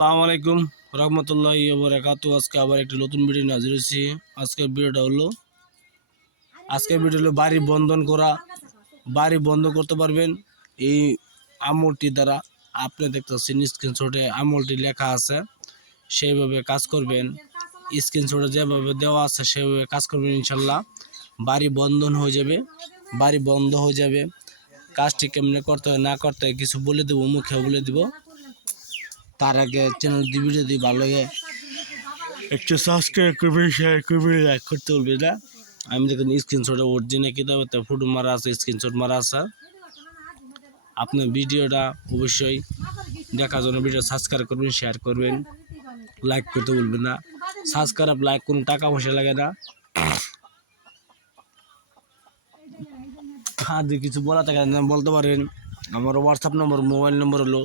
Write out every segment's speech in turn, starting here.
আসসালামু আলাইকুম রহমতুল্লাহ বরাকাতু আজকে আবার একটি নতুন ভিডিও নিয়ে হাজির হয়েছি। আজকের ভিডিওটা হলো আজকের ভিডিও হলো বাড়ি বন্ধন করা। বাড়ি বন্ধ করতে পারবেন। এই আমলটি দ্বারা আপনি দেখতেছেন স্ক্রিনশটে আমলটি লেখা আছে। সেইভাবে কাজ করবেন। স্ক্রিনশটে যেভাবে দেওয়া আছে সেভাবে কাজ করবেন ইনশাল্লাহ বাড়ি বন্ধন হয়ে যাবে। বাড়ি বন্ধ হয়ে যাবে। কাজটি কেমনে করতে হয় না করতে হয় কিছু বলে দেবো মুখে বলে দেবো। তার আগে চ্যানেল দি ভিডিও দিয়ে ভালো লাগে, একটু সাবস্ক্রাইব করবে শেয়ার করবে লাইক করতে বলবে না। আমি দেখুন স্ক্রিনশটে অরিজিনাল কিতাবে তো ফটো মারা আছে স্ক্রিনশট মারা আছে। আপনার ভিডিওটা অবশ্যই দেখার জন্য ভিডিও সাবস্ক্রাইব করবেন শেয়ার করবেন লাইক করতে বলবেন না। সাবস্ক্রাইব লাইক কোনো টাকা পয়সা লাগে না। আর যদি কিছু বলা থাকে বলতে পারেন। আমার হোয়াটসঅ্যাপ নম্বর মোবাইল নম্বর হলো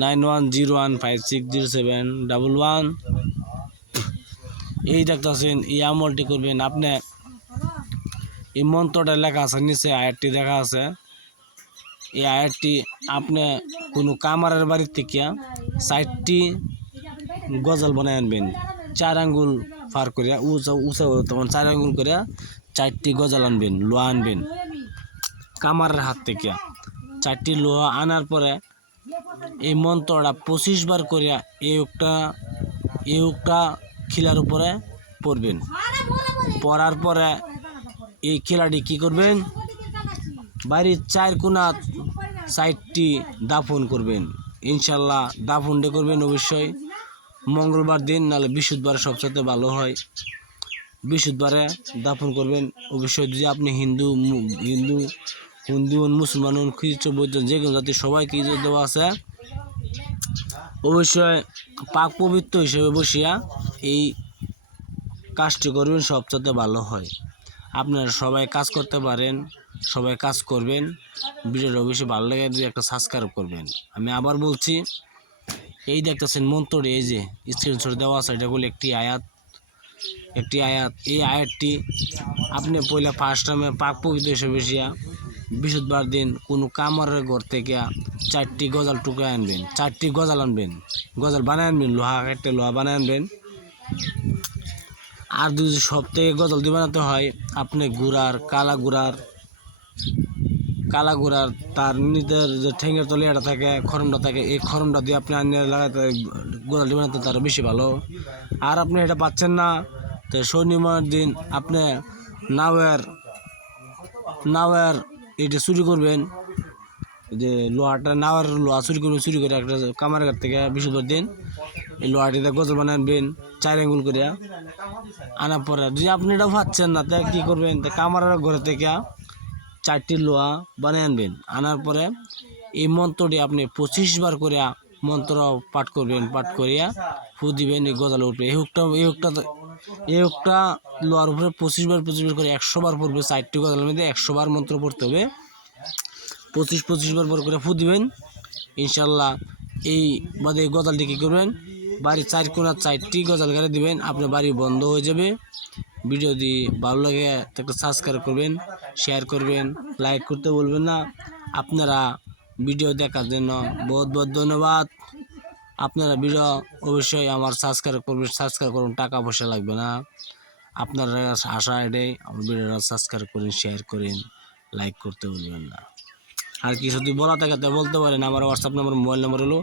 nine one zero one five six zero seven double one. এই দেখতেছেন এই আমলটি করবেন। আপনি এই মন্ত্রটা লেখা আছে, নিচে আয়ারটি দেখা আছে। এই আয়ারটি আপনি কোনো কামারের বাড়ির থেকে সাইডটি গজল বানায় আনবেন। চার আঙ্গুল পার করে উঁচা উঁচা তখন চার আঙ্গুল করে চারটি গজল আনবেন, লোহা আনবেন। কামারের হাত থেকে চারটি লোহা আনার পরে এই মন্ত্রটা পঁচিশ বার করিয়া এই একটা এই একটা খিলার উপরে পড়বেন। পড়ার পরে এই খিলাটি কি করবেন? বাড়ির চার কোনা সাইডটি দাফন করবেন। ইনশাল্লাহ দাফনটা করবেন অবশ্যই। মঙ্গলবার দিন, নাহলে বৃহস্পতিবার সবচেয়ে ভালো হয়। বৃহস্পতিবারে দাফন করবেন। অবশ্যই যদি আপনি হিন্দু হিন্দু হিন্দু হন মুসলমান হন খ্রিস্ট, বৌদ্ধ, যে কোনো জাতি সবাইকে ইজ্জত দেওয়া আছে। অবশ্যই পাক পবিত্র হিসেবে বসিয়া এই কাজটি করবেন সবচেয়ে ভালো হয়। আপনারা সবাই কাজ করতে পারেন, সবাই কাজ করবেন, ভিডিওটা অবশ্যই ভালো লাগে দিয়ে একটা সাবস্ক্রাইব করবেন। আমি আবার বলছি, এই দেখতেছেন মন্ত্রটি, এই যে স্ক্রিনশট দেওয়া আছে, এটা বলে একটি আয়াত। একটি আয়াত, এই আয়াতটি আপনি পয়লা ফার্স্ট টাইমে পাক পবিত্র হিসেবে বসিয়া বৃহস্পতিবার দিন কোনো কামারের ঘর থেকে চারটি গজাল টুকরে আনবেন, চারটি গজাল আনবেন, গজাল বানায় আনবেন, লোহা, একটা লোহা বানায় আনবেন। আর যদি সব থেকে গজল দিয়ে বানাতে হয়, আপনি গুড়ার, কালা গুড়ার কালা গুড়ার তার নিজের যে ঠেঙের তলে এটা থাকে, খরমটা থাকে, এই খরমটা দিয়ে আপনি আনিয়ে লাগাতে দিয়ে বানাতে তার বেশি ভালো। আর আপনি এটা পাচ্ছেন না, তো শনিবার দিন আপনি নাওয়ের নাওয়ের এটা চুরি করবেন। যে লোহাটা নাওয়ার লোহা চুরি করবেন, চুরি করে একটা কামারের ঘর থেকে বৃহস্পতিবার দিন। এই লোহাটিতে গজল বানায় আনবেন, চার আঙ্গুল করে আনার পরে যদি আপনি এটা পাচ্ছেন না, তা কী করবেন? তা কামারের ঘর থেকে চারটি লোহা বানিয়ে আনবেন। আনার পরে এই মন্ত্রটি আপনি পঁচিশ বার করে মন্ত্র পাঠ করবেন, পাঠ করিয়া ফু দিবেন, এই গজাল উঠবে। এই হুকটা এই হুকটা এই হুকটা লোহার উপরে পঁচিশ বার পঁচিশ বার করে, একশো বার পড়বে, চারটি গজালের মধ্যে একশো বার মন্ত্র পড়তে হবে। পঁচিশ পঁচিশ বার বার করে ফু দিবেন। ইনশাল্লাহ এই বাদে গজালটি কী করবেন? বাড়ির চার কোনার চারটি গজাল গাড়ি দিবেন, আপনার বাড়ি বন্ধ হয়ে যাবে। ভিডিও যদি ভালো লাগে একটা সাবস্ক্রাইব করবেন শেয়ার করবেন লাইক করতে বলবেন না। আপনারা ভিডিও দেখার জন্য বহুত বহুত ধন্যবাদ। আপনারা ভিডিও অবশ্যই আমার সাবস্ক্রাইব করবেন সাবস্ক্রাইব করুন, টাকা পয়সা লাগবে না। আপনারা আশা এটাই, আমার ভিডিওটা সাবস্ক্রাইব করেন শেয়ার করেন লাইক করতে বলবেন না। আর কিছু যদি বলা থাকে তা বলতে পারেন, আমার হোয়াটসঅ্যাপ নম্বর মোবাইল নম্বর হলো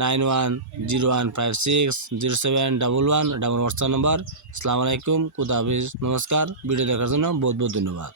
nine one zero one five six zero seven double one double WhatsApp number আসসালামু আলাইকুম, খুদা নমস্কার, ভিডিও দেখার জন্য বহুত বহুত ধন্যবাদ।